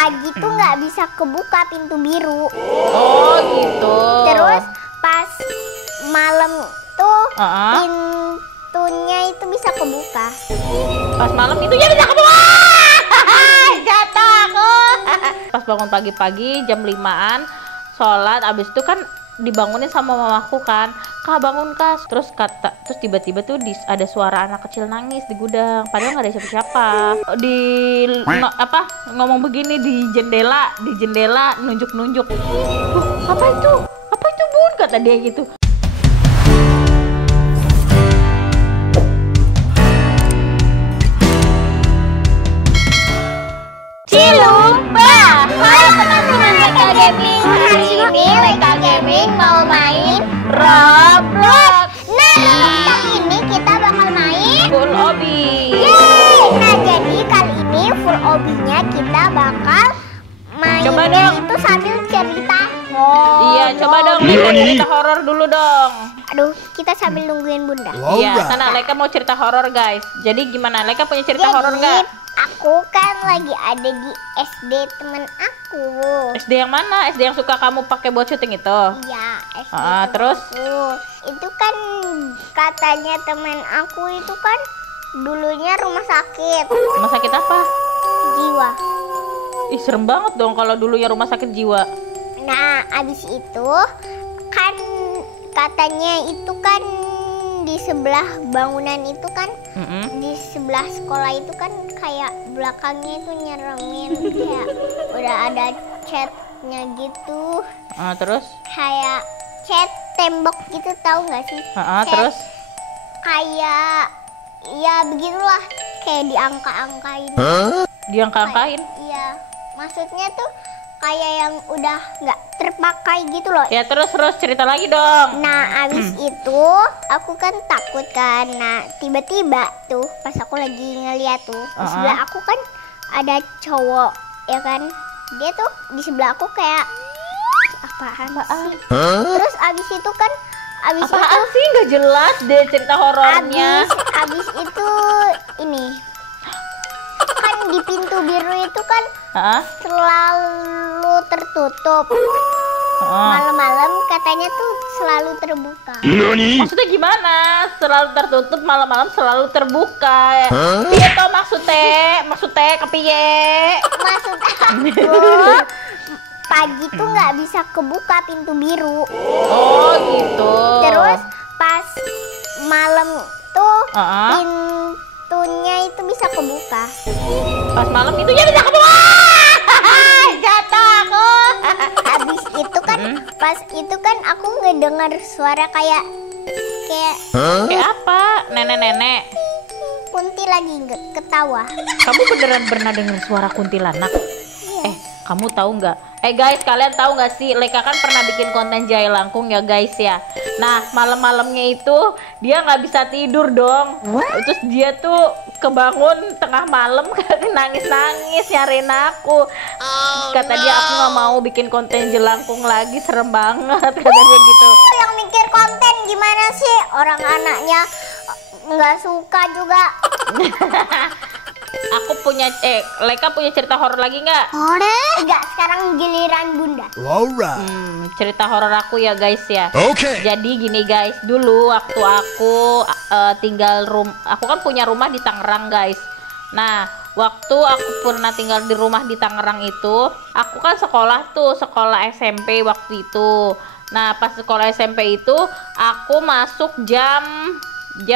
pagi tuh nggak bisa kebuka pintu biru. Oh gitu. Terus pas malam tuh pintunya itu bisa kebuka. Pas malam pintunya bisa kebuka. Jatuh aku. Pas bangun pagi-pagi jam 5-an sholat, abis itu kan dibangunin sama mamaku kan, Kak bangun Kak. Terus tiba-tiba tuh ada suara anak kecil nangis di gudang, padahal nggak ada siapa-siapa. Ngomong begini di jendela nunjuk-nunjuk. Apa itu bun, kata dia gitu. Cilumba, halo teman-teman Leka Gaming. Hari ini Leka Gaming mau main Roblox. Nah, kali ini kita bakal main Full Obi. Yeay. Nah, jadi kali ini full obinya kita bakal main. Coba dong. Itu sambil cerita. Iya, coba dong Leka cerita horor dulu dong. Aduh, kita sambil nungguin Bunda. Iya, sana Leka mau cerita horor guys. Jadi gimana, Leka punya cerita horor nggak? Aku kan lagi ada di SD temen aku. SD yang mana? SD yang suka kamu pakai buat syuting itu? Iya, SD terus? Itu kan katanya temen aku itu kan dulunya rumah sakit. Rumah sakit apa? Jiwa. Ih, serem banget dong kalau dulunya rumah sakit jiwa. Nah, abis itu kan katanya itu kan di sebelah bangunan itu kan, di sebelah sekolah itu kan kayak belakangnya itu nyeremin, kayak udah ada catnya gitu. Terus? Kayak cat tembok gitu, tahu nggak sih? Terus? Kayak ya begitulah, kayak diangka-angkain. Diangka-angkain? Iya, maksudnya tuh kayak yang udah nggak terpakai gitu loh. Ya terus cerita lagi dong. Nah, abis itu aku kan takut kan. Nah, tiba-tiba tuh pas aku lagi ngeliat tuh di sebelah aku kan ada cowok, ya kan? Dia tuh di sebelah aku kayak apaan sih? Terus abis itu kan apaan sih, nggak jelas deh cerita horornya. Abis itu ini kan di pintu biru itu kan selalu tertutup. Malam-malam katanya tuh selalu terbuka. Maksudnya gimana? Selalu tertutup, malam-malam selalu terbuka. Iya toh maksudnya kepiye? Maksud aku pagi tuh nggak bisa kebuka pintu biru. Oh gitu. Terus pas malam tuh pintunya itu bisa kebuka. Pas malam pintunya bisa kebuka. Jatuh aku. Habis itu kan pas itu kan aku ngedengar suara kayak apa? Nenek-nenek. Kunti lagi ketawa. Kamu beneran pernah dengar suara kuntilanak? Kamu tahu nggak? Guys, kalian tahu nggak sih, Leka kan pernah bikin konten Jaya Langkung ya guys ya. Nah, malam-malamnya itu dia nggak bisa tidur dong. Terus dia tuh kebangun tengah malam nangis-nangis nyariin aku. Kata dia, aku nggak mau bikin konten Jelangkung lagi, serem banget katanya gitu. Yang mikir konten gimana sih? Orang anaknya nggak suka juga. Aku punya Leka punya cerita horor lagi nggak? Enggak, sekarang giliran Bunda. Cerita horor aku ya guys ya. Jadi gini guys, dulu waktu aku aku kan punya rumah di Tangerang guys. Nah, waktu aku pernah tinggal di rumah di Tangerang itu, aku kan sekolah SMP waktu itu. Nah, pas sekolah SMP itu aku masuk jam 6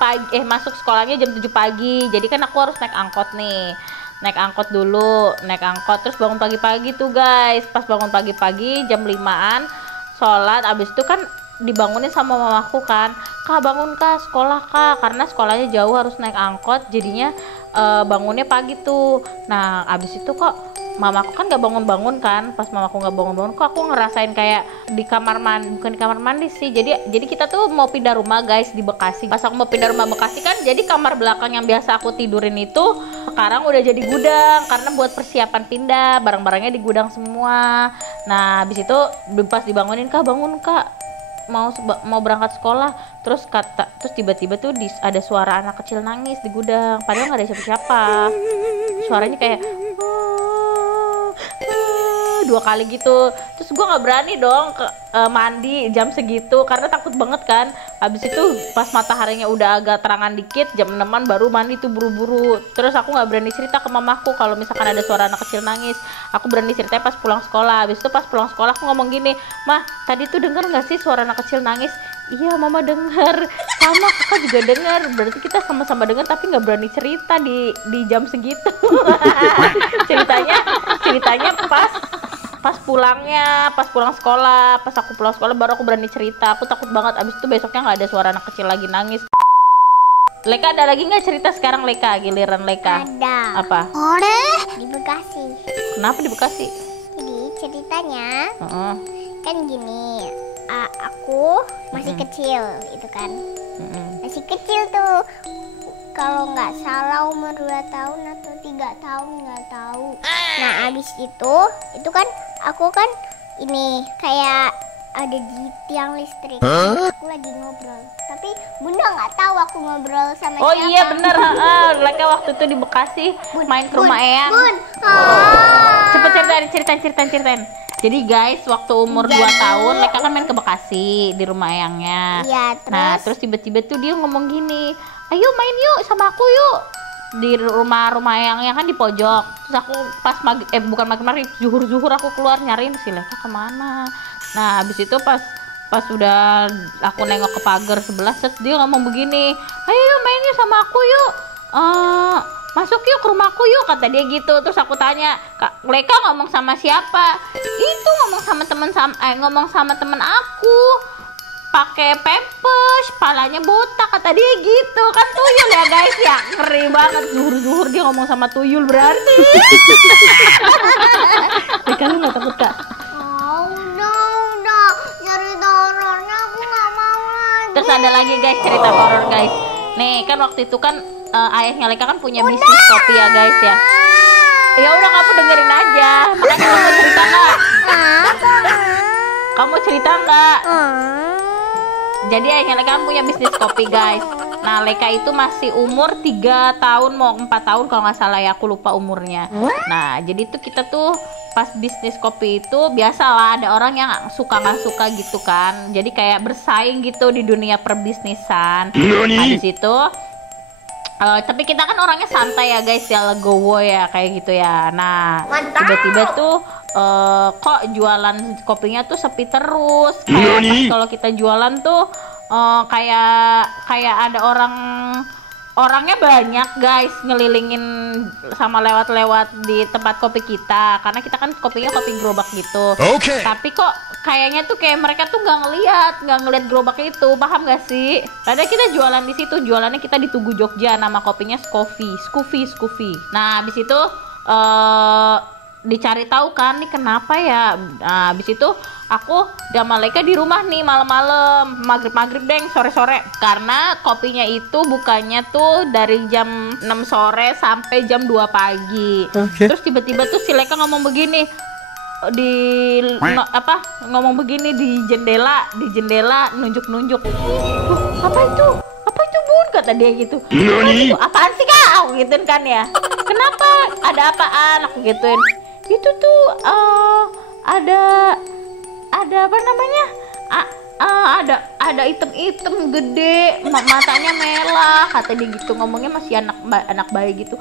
pagi, masuk sekolahnya jam 7 pagi. Jadi kan aku harus naik angkot nih. Naik angkot dulu, terus bangun pagi-pagi tuh guys. Pas bangun pagi-pagi jam 5-an sholat, abis itu kan dibangunin sama mamaku kan, Kak bangun Kak, sekolah Kak, karena sekolahnya jauh harus naik angkot, jadinya bangunnya pagi tuh. Nah, abis itu kok mamaku kan nggak bangun-bangun kan. Pas mamaku nggak bangun-bangun, kok aku ngerasain kayak di kamar mandi, bukan di kamar mandi sih. Jadi kita tuh mau pindah rumah guys di Bekasi. Pas aku mau pindah rumah Bekasi kan, jadi kamar belakang yang biasa aku tidurin itu sekarang udah jadi gudang karena buat persiapan pindah, barang-barangnya di gudang semua. Nah, habis itu pas dibangunin, Kak bangun Kak, mau berangkat sekolah. Terus tiba-tiba tuh ada suara anak kecil nangis di gudang, padahal nggak ada siapa-siapa. Suaranya kayak 2 kali gitu. Terus gue nggak berani dong mandi jam segitu karena takut banget kan. Habis itu pas mataharinya udah agak terangan dikit, jam 6-an baru mandi tuh buru-buru. Terus aku nggak berani cerita ke mamaku kalau misalkan ada suara anak kecil nangis. Aku berani ceritanya pas pulang sekolah. Habis itu pas pulang sekolah aku ngomong gini, "Mah, tadi tuh denger nggak sih suara anak kecil nangis?" "Iya mama denger, sama kakak juga denger." Berarti kita sama-sama denger tapi nggak berani cerita di jam segitu. ceritanya pas pulang sekolah, pas aku pulang sekolah baru aku berani cerita. Aku takut banget. Abis itu besoknya nggak ada suara anak kecil lagi nangis. Leka ada lagi nggak cerita sekarang? Leka, giliran Leka. Ada. Apa? Di Bekasi. Kenapa di Bekasi? Jadi ceritanya kan gini, aku masih kecil itu kan, masih kecil tuh. Kalau nggak salah umur 2 tahun atau 3 tahun nggak tahu. Nah abis itu kan aku kan ini kayak ada di tiang listrik. Aku lagi ngobrol, tapi bunda nggak tahu aku ngobrol sama Oh siapa. iya bener, Leka waktu itu di Bekasi main ke rumah Eyang. Cepet ceritain. Jadi guys, waktu umur 2 tahun Leka kan main ke Bekasi di rumah Eyangnya. Iya, Terus tiba-tiba tuh dia ngomong gini, "Ayo main yuk sama aku yuk." Di rumah Eyangnya kan di pojok. Terus aku pas bukan maghrib, zuhur aku keluar nyariin si Leka kemana. Nah habis itu pas udah aku nengok ke pagar sebelah, terus dia ngomong begini, "Ayo main yuk sama aku yuk. Masuk yuk ke rumahku yuk," kata dia gitu. Terus aku tanya, "Kak, Leka ngomong sama siapa?" "Itu ngomong sama temen aku. Pakai pampers, palanya botak," kata dia gitu. Kan tuyul ya guys ya. Ngeri banget, zuhur dia ngomong sama tuyul berarti. Leka lu nggak takut Kak? Udah cerita horornya aku nggak mau lagi. Terus ada lagi guys cerita horor guys. Nih kan waktu itu kan ayahnya Leka kan punya bisnis kopi ya guys ya. Ya udah kamu dengerin aja. Makanya kamu cerita nggak? Kamu cerita nggak? Jadi ayahnya Leka kan punya bisnis kopi guys. Nah Leka itu masih umur 3 tahun mau 4 tahun kalau nggak salah ya, aku lupa umurnya. Nah jadi tuh kita tuh pas bisnis kopi itu biasalah ada orang yang suka nggak suka gitu kan. Jadi kayak bersaing gitu di dunia perbisnisan. Nah di situ tapi kita kan orangnya santai ya guys ya, legowo ya kayak gitu ya. Nah tiba-tiba tuh kok jualan kopinya tuh sepi terus. Kayak pas kalau kita jualan tuh kayak ada orangnya banyak guys ngelilingin sama lewat-lewat di tempat kopi kita, karena kita kan kopinya kopi gerobak gitu. Tapi kok kayaknya tuh kayak mereka tuh nggak ngeliat gerobaknya itu, paham gak sih? Padahal kita jualan di situ, jualannya kita di Tugu Jogja, nama kopinya Scoofy. Nah habis itu dicari tahu kan nih kenapa ya. Nah habis itu aku dan Maleka di rumah nih malam-malam, maghrib deng, sore-sore, karena kopinya itu bukanya tuh dari jam 6 sore sampai jam 2 pagi. Terus tiba-tiba tuh si Leka ngomong begini ngomong begini di jendela nunjuk-nunjuk. Apa itu bun, kata dia gitu. Apaan sih Kak, aku gituin kan ya. Kenapa, ada apaan, aku gituin. Itu tuh ada apa namanya, ada item gede, matanya merah, kata dia gitu. Ngomongnya masih anak bayi gitu.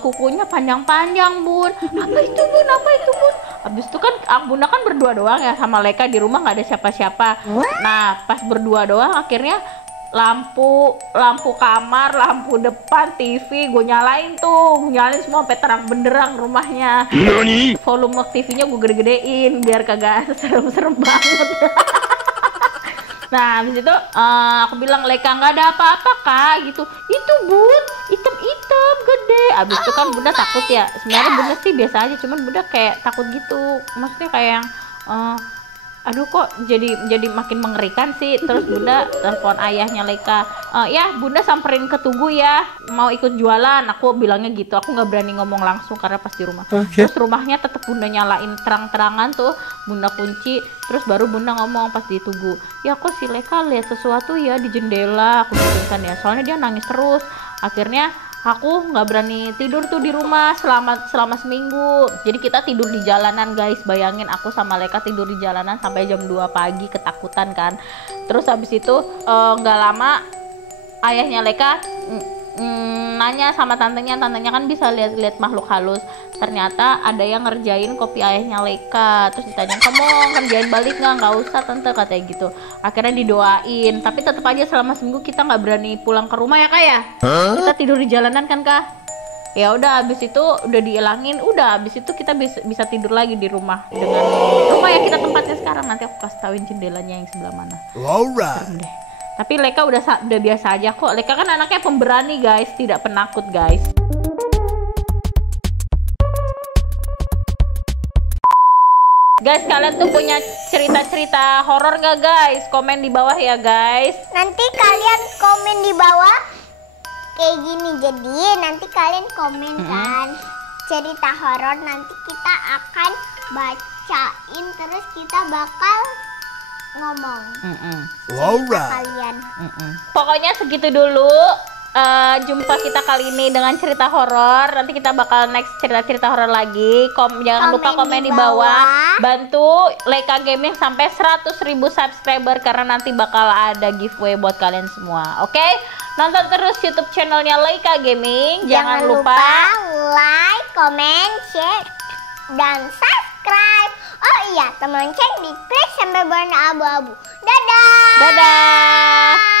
Kukunya panjang bun. Apa itu bun? Habis itu kan bunda kan berdua doang ya sama Leka di rumah, nggak ada siapa-siapa. Nah pas berdua doang akhirnya lampu kamar, lampu depan, TV gue nyalain semua sampai terang benderang rumahnya. Volume TV-nya gue gede-gedein biar kagak serem-serem banget. Nah habis itu aku bilang, "Leka nggak ada apa-apa Kak," gitu. "Itu bun, hitam gede." Abis itu kan bunda takut ya. Sebenarnya bunda sih biasa aja, cuman bunda kayak takut gitu. Maksudnya kayak yang aduh kok jadi makin mengerikan sih. Terus bunda telepon ayahnya Leka, "Ya bunda samperin ke Tugu ya, mau ikut jualan." Aku bilangnya gitu, aku nggak berani ngomong langsung karena pas di rumah. Terus rumahnya tetap bunda nyalain terang-terangan tuh, bunda kunci. Terus baru bunda ngomong pas di Tugu, "Ya kok si Leka lihat sesuatu ya di jendela," aku bilang kan ya, soalnya dia nangis terus. Akhirnya aku nggak berani tidur tuh di rumah selama seminggu. Jadi kita tidur di jalanan guys. Bayangin aku sama Leka tidur di jalanan sampai jam 2 pagi, ketakutan kan. Terus habis itu nggak lama ayahnya Leka nanya sama tantenya kan bisa lihat makhluk halus. Ternyata ada yang ngerjain kopi ayahnya Leka. Terus ditanya, kamu ngerjain balik nggak usah tante, katanya gitu. Akhirnya didoain, tapi tetap aja selama seminggu kita nggak berani pulang ke rumah ya kak ya. Kita tidur di jalanan kan kak. Ya udah, abis itu udah diilangin, udah abis itu kita bisa tidur lagi di rumah dengan rumah yang kita tempatnya sekarang. Nanti aku kasih tauin jendelanya yang sebelah mana. Serem deh. Tapi Leka udah biasa aja kok. Leka kan anaknya pemberani guys, tidak penakut guys. Guys, kalian tuh punya cerita-cerita horor gak guys? Komen di bawah ya guys. Nanti kalian komen di bawah kayak gini. Jadi nanti kalian komen kan cerita horor, nanti kita akan bacain, terus kita bakal ngomong cerita kalian. Pokoknya segitu dulu jumpa kita kali ini dengan cerita horor. Nanti kita bakal next cerita-cerita horor lagi. Jangan lupa komen di bawah. Bantu Leka Gaming sampai 100.000 subscriber karena nanti bakal ada giveaway buat kalian semua. Oke? Nonton terus YouTube channelnya Leka Gaming. Jangan lupa like, comment, share, dan subscribe. Oh iya, teman cek di klik sampai warna abu-abu. Dadah. Dadah.